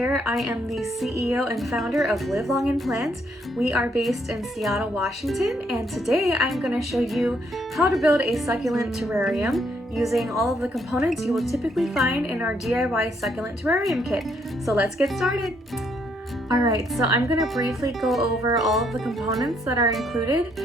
here. I am the CEO and founder of Live Long and Plant. We are based in Seattle, Washington, and today I'm going to show you how to build a succulent terrarium using all of the components you will typically find in our DIY Succulent Terrarium Kit. So let's get started. Alright, so I'm going to briefly go over all of the components that are included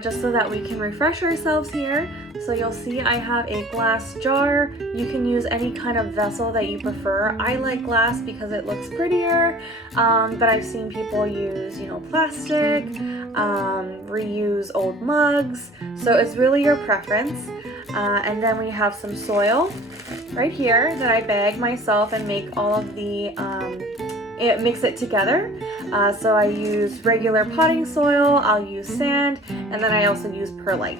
just so that we can refresh ourselves here. So you'll see I have a glass jar. You can use any kind of vessel that you prefer. I like glass because it looks prettier, but I've seen people use, plastic, reuse old mugs, so it's really your preference. And then we have some soil right here that I bag myself and make all of the mix it together. So I use regular potting soil, I'll use sand, and then I also use perlite.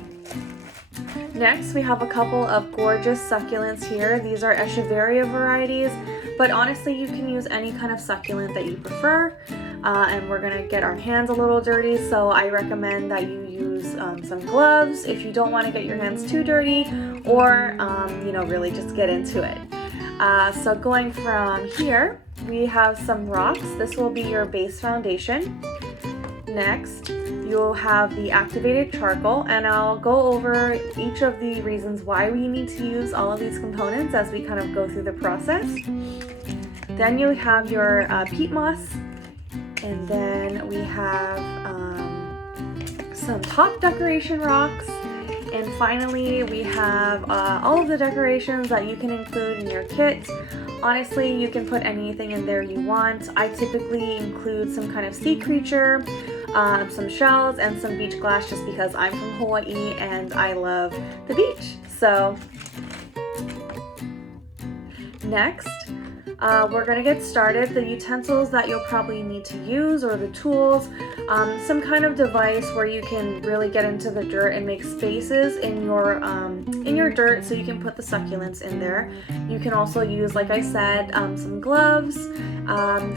Next, we have a couple of gorgeous succulents here. These are echeveria varieties, but honestly you can use any kind of succulent that you prefer. And we're gonna get our hands a little dirty, so I recommend that you use some gloves if you don't want to get your hands too dirty, or really just get into it. So going from here, we have some rocks. This will be your base foundation. Next, you'll have the activated charcoal, and I'll go over each of the reasons why we need to use all of these components as we kind of go through the process. Then you have your peat moss, and then we have some top decoration rocks. And finally, we have all of the decorations that you can include in your kit. Honestly, you can put anything in there you want. I typically include some kind of sea creature, some shells, and some beach glass just because I'm from Hawaii and I love the beach. So next, we're going to get started. The utensils that you'll probably need to use, or the tools, some kind of device where you can really get into the dirt and make spaces in your dirt so you can put the succulents in there. You can also use, like I said, some gloves,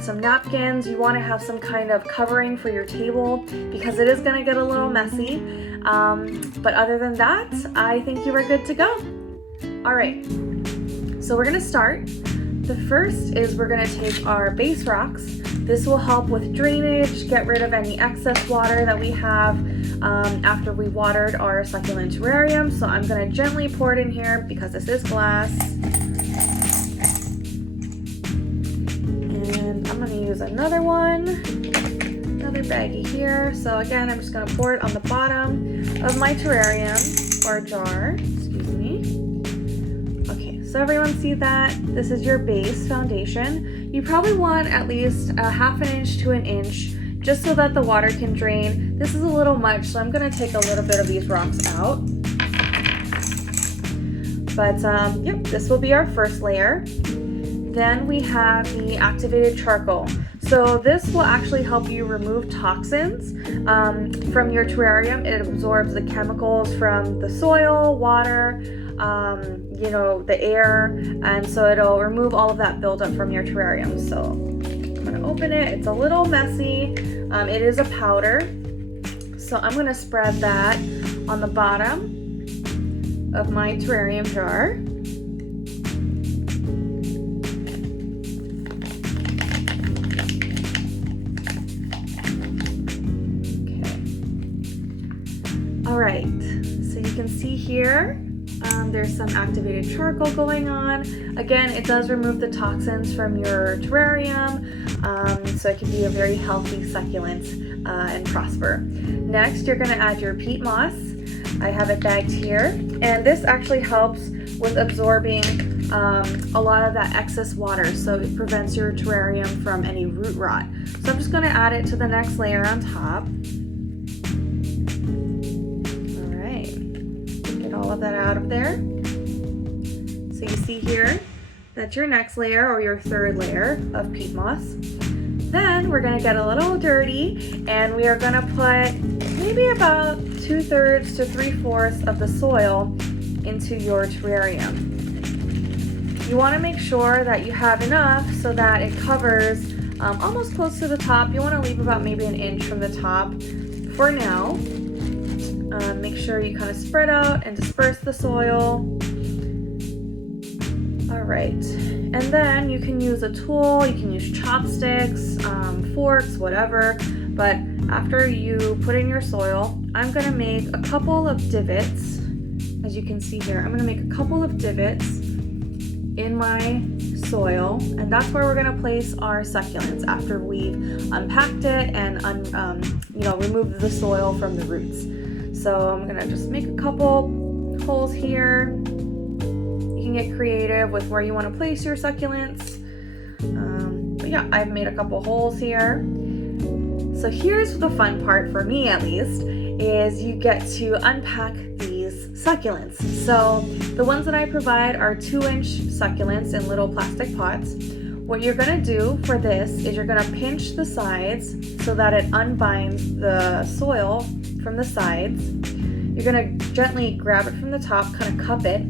some napkins. You want to have some kind of covering for your table because it is going to get a little messy. But other than that, I think you are good to go. All right, so we're going to start. The first is we're going to take our base rocks. This will help with drainage, get rid of any excess water that we have after we watered our succulent terrarium. So I'm going to gently pour it in here because this is glass. And I'm going to use another baggie here. So again, I'm just going to pour it on the bottom of my terrarium or jar. So everyone see that? This is your base foundation. You probably want at least a half an inch to an inch just so that the water can drain. This is a little much, so I'm going to take a little bit of these rocks out. But yep, this will be our first layer. Then we have the activated charcoal. So this will actually help you remove toxins from your terrarium. It absorbs the chemicals from the soil, water, the air, and so it'll remove all of that buildup from your terrarium. So I'm going to open it. It's a little messy. It is a powder, so I'm going to spread that on the bottom of my terrarium jar. Okay. All right, so you can see here there's some activated charcoal going on. Again, it does remove the toxins from your terrarium, so it can be a very healthy succulent and prosper. Next, you're going to add your peat moss. I have it bagged here, and this actually helps with absorbing a lot of that excess water, so it prevents your terrarium from any root rot. So I'm just going to add it to the next layer on top. All of that out of there. So you see here, that's your next layer or your third layer of peat moss. Then we're going to get a little dirty, and we are going to put maybe about 2/3 to 3/4 of the soil into your terrarium. You want to make sure that you have enough so that it covers almost close to the top. You want to leave about maybe an inch from the top for now. Make sure you kind of spread out and disperse the soil. All right, and then you can use a tool, you can use chopsticks, forks, whatever, but after you put in your soil, I'm gonna make a couple of divots. As you can see here, I'm gonna make a couple of divots in my soil, and that's where we're gonna place our succulents after we've unpacked it and removed the soil from the roots. So I'm gonna just make a couple holes here. You can get creative with where you want to place your succulents. But yeah, I've made a couple holes here. So here's the fun part, for me at least, is you get to unpack these succulents. So the ones that I provide are 2-inch succulents in little plastic pots. What you're gonna do for this is you're gonna pinch the sides so that it unbinds the soil from the sides. You're gonna gently grab it from the top, kind of cup it,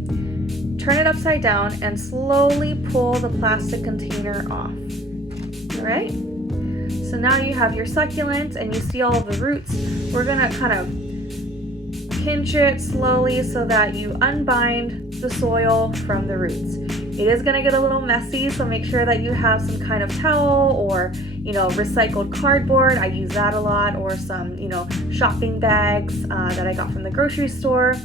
turn it upside down, and slowly pull the plastic container off. All right? So now you have your succulent and you see all of the roots. We're gonna kind of pinch it slowly so that you unbind the soil from the roots. It is gonna get a little messy, so make sure that you have some kind of towel or, recycled cardboard. I use that a lot, or some, shopping bags that I got from the grocery store.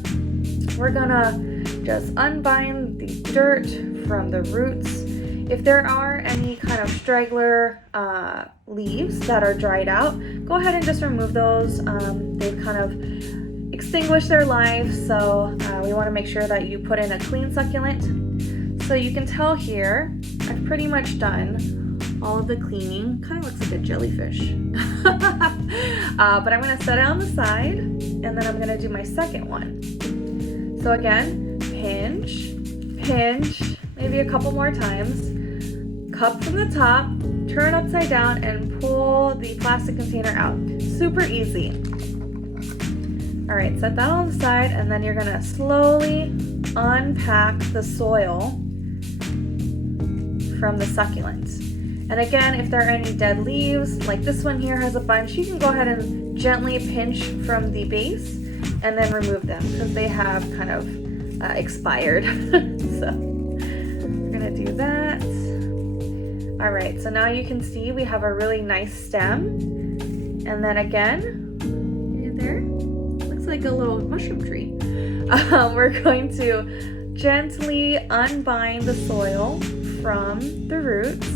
We're gonna just unbind the dirt from the roots. If there are any kind of straggler leaves that are dried out, go ahead and just remove those. They've kind of extinguished their life, so we want to make sure that you put in a clean succulent. So you can tell here, I've pretty much done all of the cleaning. Kind of looks like a jellyfish. But I'm going to set it on the side, and then I'm going to do my second one. So again, pinch, maybe a couple more times, cup from the top, turn upside down, and pull the plastic container out. Super easy. All right, set that on the side, and then you're gonna slowly unpack the soil from the succulents. And again, if there are any dead leaves, like this one here has a bunch, you can go ahead and gently pinch from the base and then remove them because they have kind of expired. So we're gonna do that. All right, so now you can see we have a really nice stem. And then again, there, looks like a little mushroom tree. We're going to gently unbind the soil from the roots.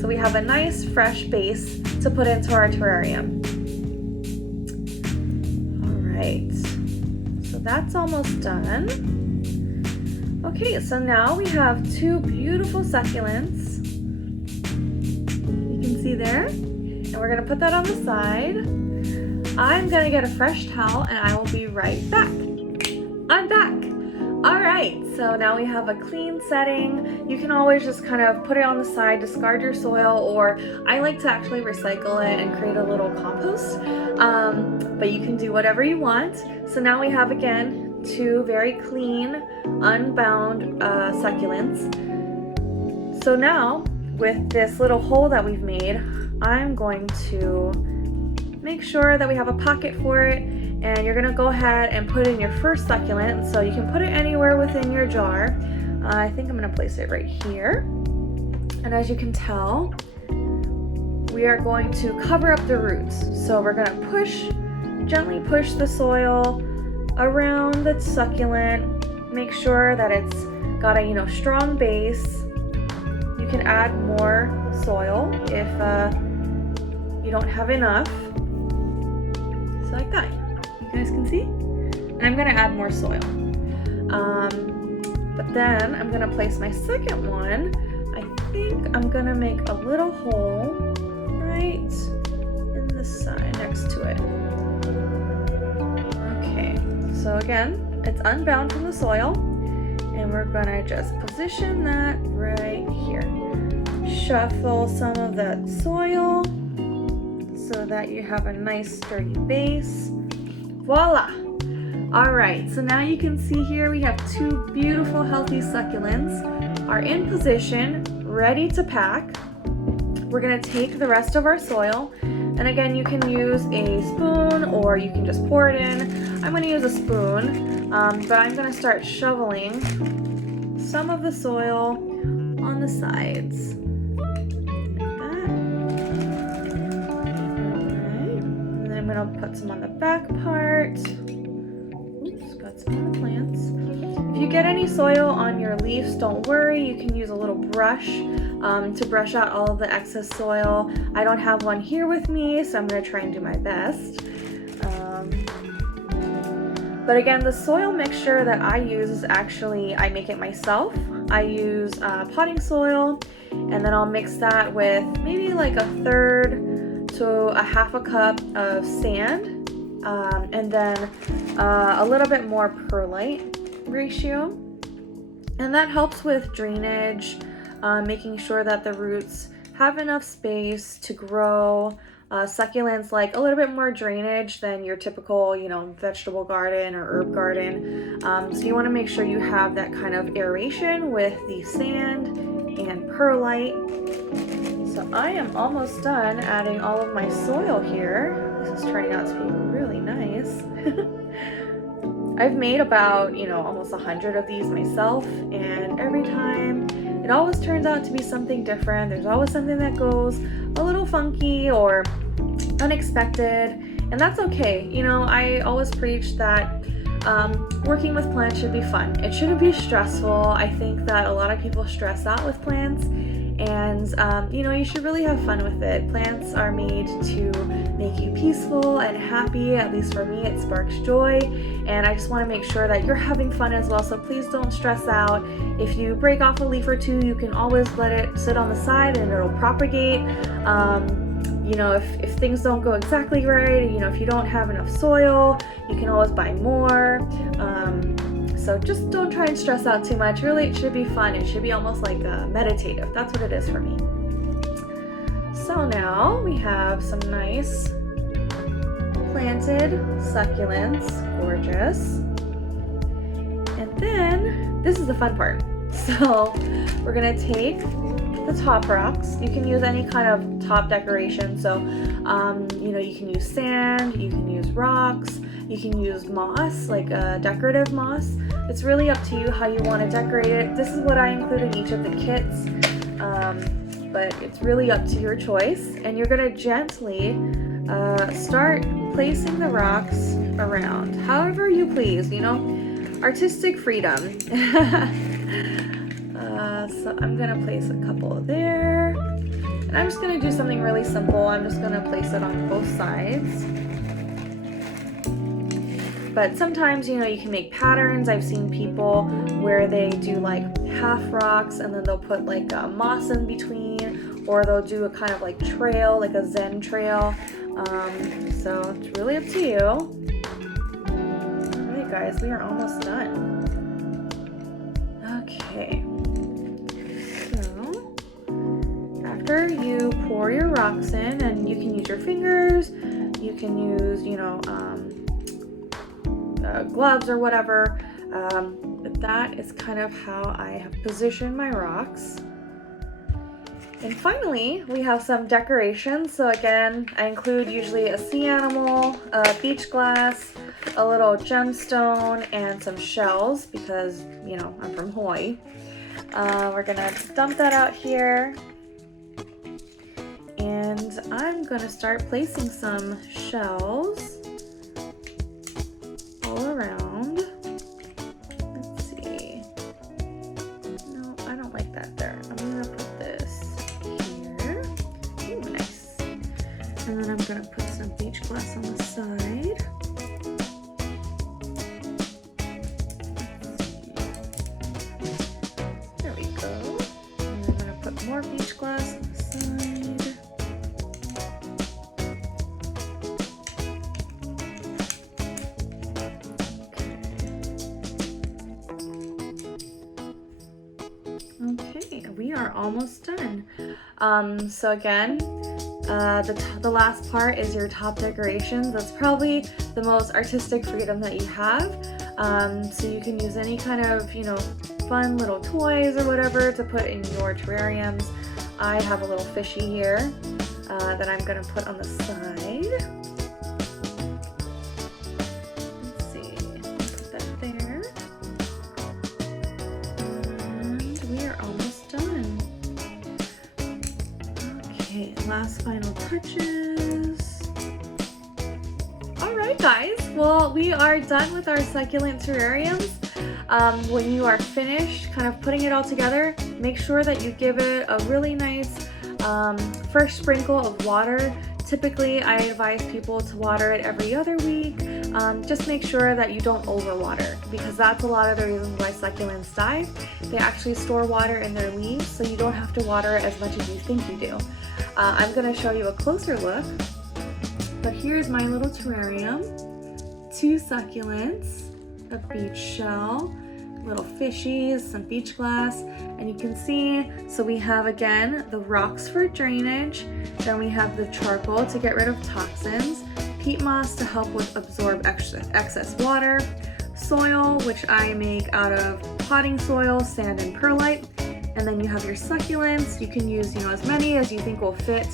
So we have a nice fresh base to put into our terrarium. All right, so that's almost done. Okay, so now we have 2 beautiful succulents. You can see there. And we're gonna put that on the side. I'm gonna get a fresh towel and I will be right back. I'm back. All right, so now we have a clean setting. You can always just kind of put it on the side, discard your soil, or I like to actually recycle it and create a little compost. But you can do whatever you want. So now we have, again, 2 very clean, unbound succulents. So now, with this little hole that we've made, I'm going to make sure that we have a pocket for it, and you're gonna go ahead and put in your first succulent. So you can put it anywhere within your jar. I think I'm gonna place it right here. And as you can tell, we are going to cover up the roots. So we're gonna gently push the soil around the succulent. Make sure that it's got a strong base. You can add more soil if you don't have enough. So like that. You guys can see? And I'm gonna add more soil. But then I'm gonna place my second one. I think I'm gonna make a little hole right in the side next to it. Okay, so again, it's unbound from the soil, and we're gonna just position that right here. Shuffle some of that soil so that you have a nice sturdy base. Voila! All right, so now you can see here we have 2 beautiful healthy succulents are in position, ready to pack. We're gonna take the rest of our soil, and again, you can use a spoon or you can just pour it in. I'm gonna use a spoon, but I'm gonna start shoveling some of the soil on the sides. Like that. Okay. And then I'm going to put some on the back part. Oops, got some on the plants. If you get any soil on your leaves, don't worry. You can use a little brush to brush out all of the excess soil. I don't have one here with me, so I'm going to try and do my best. But again, the soil mixture that I use is actually, I make it myself. I use potting soil, and then I'll mix that with maybe like 1/3 to a 1/2 cup of sand, and then a little bit more perlite ratio. And that helps with drainage, making sure that the roots have enough space to grow. Succulents like a little bit more drainage than your typical, vegetable garden or herb garden. So you want to make sure you have that kind of aeration with the sand and perlite. So I am almost done adding all of my soil here. This is turning out to be really nice. I've made about, almost 100 of these myself, and every time it always turns out to be something different. There's always something that goes a little funky or unexpected, and that's okay. I always preach that working with plants should be fun. It shouldn't be stressful. I think that a lot of people stress out with plants, and you should really have fun with it. Plants are made to make you peaceful and happy. At least for me, it sparks joy, and I just want to make sure that you're having fun as well. So please don't stress out. If you break off a leaf or two, you can always let it sit on the side and it'll propagate. If things don't go exactly right, if you don't have enough soil, you can always buy more. So just don't try and stress out too much. Really, it should be fun. It should be almost like meditative. That's what it is for me. So now we have some nice planted succulents. Gorgeous. And then this is the fun part. So we're gonna take the top rocks. You can use any kind of top decoration. So, you can use sand, you can use rocks, you can use moss, like a decorative moss. It's really up to you how you want to decorate it. This is what I include in each of the kits, but it's really up to your choice. And you're gonna gently start placing the rocks around, however you please, artistic freedom. So I'm gonna place a couple there, and I'm just gonna do something really simple. I'm just gonna place it on both sides. But sometimes, you can make patterns. I've seen people where they do like half rocks and then they'll put like moss in between, or they'll do a kind of like trail, like a Zen trail. So it's really up to you. Alright guys, we are almost done. Okay. So after you pour your rocks in, and you can use your fingers, you can use, gloves or whatever, but that is kind of how I have positioned my rocks. And finally, we have some decorations. So again, I include usually a sea animal, a beach glass, a little gemstone, and some shells because, I'm from Hawaii. We're gonna dump that out here. And I'm gonna start placing some shells all around. Let's see. No, I don't like that there. I'm gonna put this here. Ooh, nice. And then I'm gonna put some beach glass on the side. There we go. And I'm gonna put more beach glass on the side. Okay, we are almost done. So again, the last part is your top decorations. That's probably the most artistic freedom that you have. So you can use any kind of, fun little toys or whatever to put in your terrariums. I have a little fishy here that I'm gonna put on the side. Let's see, put that there. last final touches. Alright guys, well we are done with our succulent terrariums. When you are finished kind of putting it all together, make sure that you give it a really nice first sprinkle of water. Typically I advise people to water it every other week. Just make sure that you don't overwater, because that's a lot of the reasons why succulents die. They actually store water in their leaves, so you don't have to water it as much as you think you do. I'm going to show you a closer look, but here's my little terrarium. 2 succulents, a beach shell, little fishies, some beach glass, and you can see, so we have again the rocks for drainage, then we have the charcoal to get rid of toxins, peat moss to help with absorb excess water, soil, which I make out of potting soil, sand, and perlite, and then you have your succulents. You can use as many as you think will fit,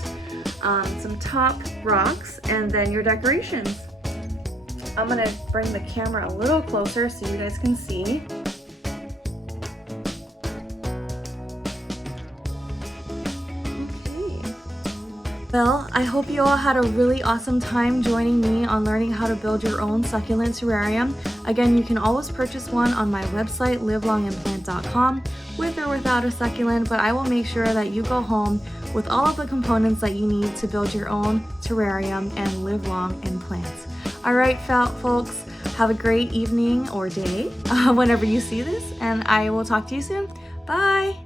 some top rocks, and then your decorations. I'm gonna bring the camera a little closer so you guys can see. Well, I hope you all had a really awesome time joining me on learning how to build your own succulent terrarium. Again, you can always purchase one on my website, livelongandplant.com, with or without a succulent, but I will make sure that you go home with all of the components that you need to build your own terrarium and live long in plants. All right, folks, have a great evening or day whenever you see this, and I will talk to you soon. Bye!